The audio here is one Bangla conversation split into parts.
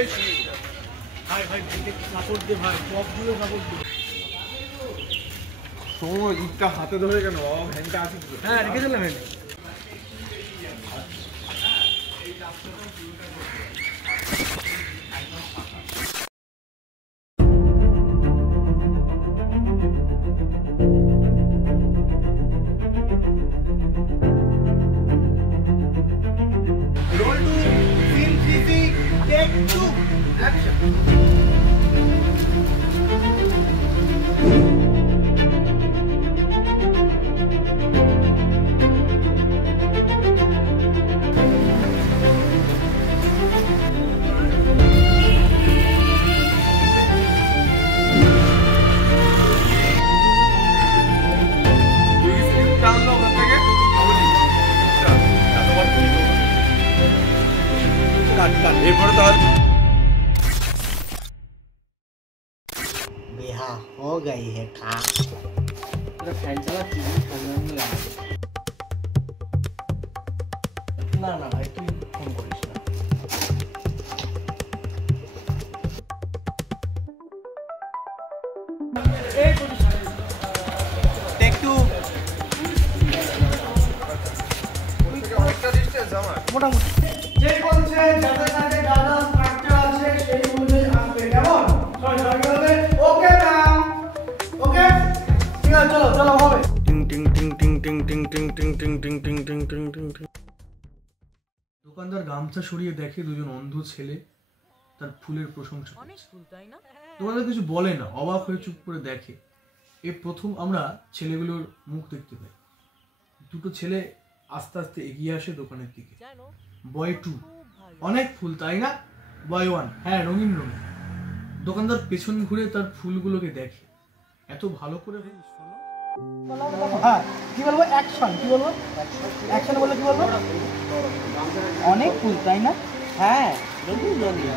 ভাই ভাই সাপোর্ট দে ভাই, সব দিকে সাপোর্ট দে। সময় ইটটা হাতে ধরে কেন বাবা, ভ্যানটা আছে? হ্যাঁ রেখে দিলাম van. Roll to scene 3, take 2, action. बिहा हो गई है का फैन चला ना ना भाई तू फोन करिस ना टेक 2 মোটামুটি যে বলছে যাদের কাছে দাদা স্ট্রাকচার আছে সেই অনুযায়ী আসবে কেমন সরি ওকে ম্যাম ওকে ঠিক আছে চলো চলো হবে টিং টিং টিং টিং টিং টিং টিং টিং টিং টিং টিং টিং টিং টিং টিং। দোকানদার গামছা সরিয়ে দেখে দুজন অন্ধ ছেলে তার ফুলের প্রশংসা অনেক ফুল তাই না। দোকানদার কিছু বলে না, অবাক হয়ে চুপ করে দেখে। এই প্রথম আমরা ছেলেগুলোর মুখ দেখতে পাই। দুটো ছেলে আস্তে আস্তে এগিয়ে আসে দোকানের দিকে। বয় 2 অনেক ফুল তাই না, বয় 1 হ্যাঁ রঙিন রঙিন। দোকানদার পেছন ঘুরে তার ফুলগুলোকে দেখে। এত ভালো করে হ্যাঁ কি বলবো, অ্যাকশন কি বলবো, অ্যাকশন বলে কি বলবো, অনেক ফুল তাই না, হ্যাঁ রঙিন রঙিন।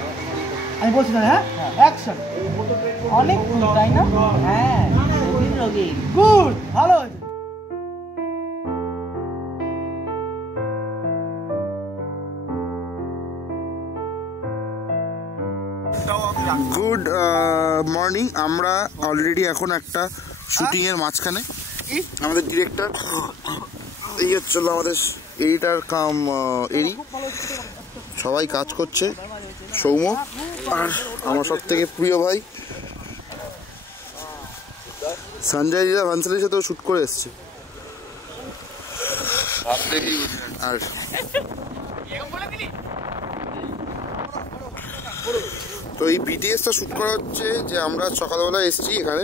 আমি বলছি না, হ্যাঁ অ্যাকশন, অনেক ফুল তাই না, হ্যাঁ রঙিন রঙিন। গুড, ভালো হয়েছে। Good morning. আমরা অলরেডি এখন একটা শুটিংয়ের মাঝখানে। আমাদের ডিরেক্টর, এই হচ্ছিল আমাদের এডিটার কাম এরি, সবাই কাজ করছে। সৌম্য আর আমার সব থেকে প্রিয় ভাই সঞ্জয় লীলা ভান্সালির সাথেও শ্যুট করে এসছে। আর তো এই বিটিএসটা শ্যুট করা হচ্ছে যে আমরা সকালবেলা এসেছি এখানে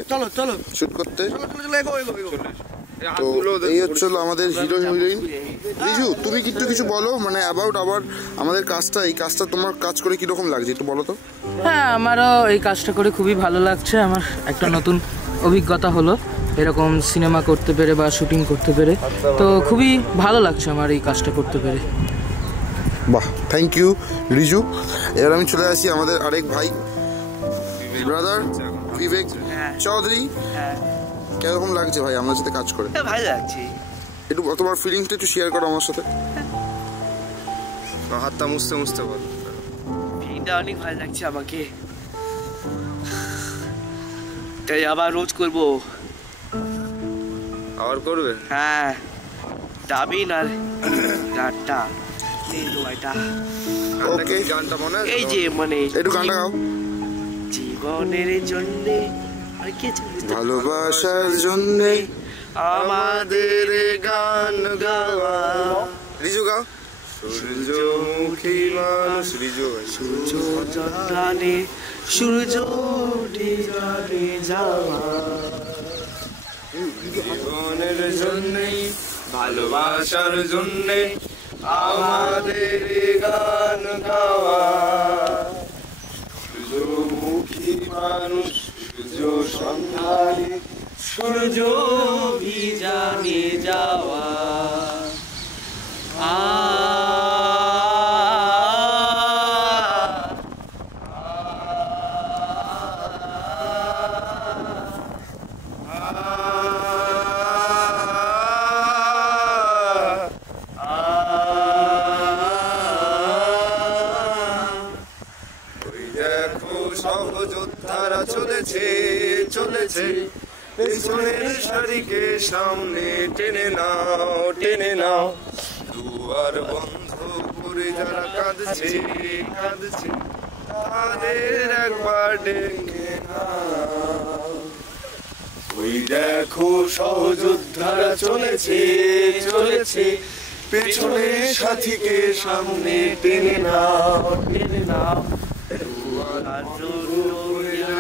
শ্যুট করতে। তো এই হচ্ছিল আমাদের হিরো হিরোইন। রিজু তুমি কিন্তু কিছু বলো, মানে অ্যাবাউট আমাদের কাজটা, এই কাজটা তোমার কাজ করে কিরকম লাগছে একটু বলো তো। হ্যাঁ, আমারও এই কাজটা করে খুবই ভালো লাগছে। আমার একটা নতুন অভিজ্ঞতা হলো এরকম সিনেমা করতে পেরে বা শুটিং করতে পেরে, তো খুবই ভালো লাগছে আমার এই কাজটা করতে পেরে। বাহ, থ্যাংক ইউ রিজু। এবার আমি চলে আসি আমাদের আরেক ভাই ব্রাদার বিবেক চৌধুরী। কিরকম লাগছে ভাই আমাদের সাথে কাজ করে? ভালো লাগছে। একটু তোমার ফিলিংসটা একটু শেয়ার করো আমার সাথে। হাতটা মুছতে মুছতে বল। ফিলিংটা অনেক ভালো লাগছে আমাকে, তাই আবার রোজ করবো। আবার করবে? হ্যাঁ, ডাবিন আর গানটা ওকে, গানটা মনে আছে? এই যে মানে একটু গানটা গাও। জীবনের জন্যে ভালোবাসার জন্যে আমাদের গান গাওয়া। রিজু গাও। সূর্যমুখী মানুষ। রিজু সূর্য জন্মানে সূর্য ঢিজানে যাওয়া, জীবনের জন্যে ভালোবাসার জন্যে আমাদের গান গাওয়া। সূর্যমুখী মানুষ সূর্য সন্ধানে সূর্য ভিজানে যাওয়া। দেখো সহযোদ্ধারা চলেছে চলেছে, পেছনের সারিকে সামনে টেনে নাও, দুয়ার বন্ধ করে যারা কাঁদছে কাঁদছে, তাদের একবার ডেকে নাও। ওই দেখো সহযোদ্ধারা চলেছে চলেছে, পেছনের সাথীকে সামনে টেনে নাও,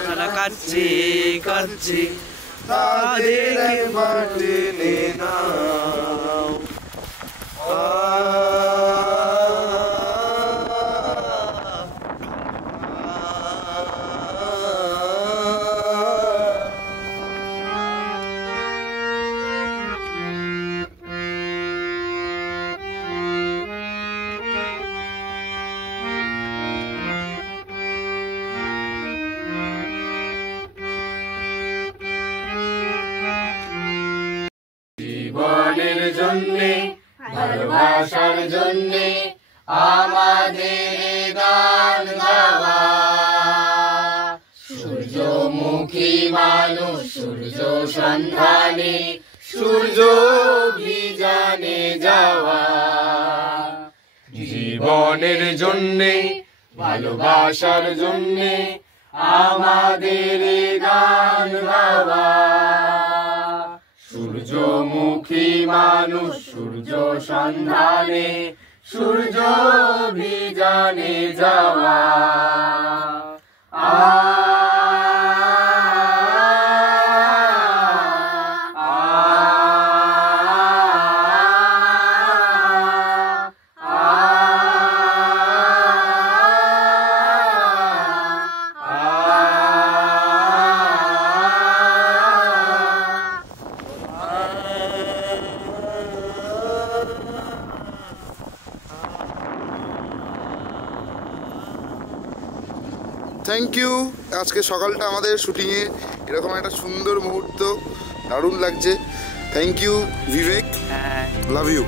যারা কাঁদছে কাঁদছে, তাদের একবার টেনে নাও। জীবনের জন্যে ভালোবাসার জন্যে আমাদের গান গাওয়া, সূর্যমুখী মানুষ সূর্য সন্ধানে সূর্য অভিযানে যাওয়া। জীবনের জন্যে ভালোবাসার জন্যে আমাদের গান গাওয়া, সূর্যমুখী মানুষ সূর্য সন্ধানে সূর্য অভিযানে যাওয়া। Thank you. আজকে সকালটা আমাদের শুটিংয়ে এরকম একটা সুন্দর মুহূর্ত, দারুণ লাগছে। Thank you Bibek, love you.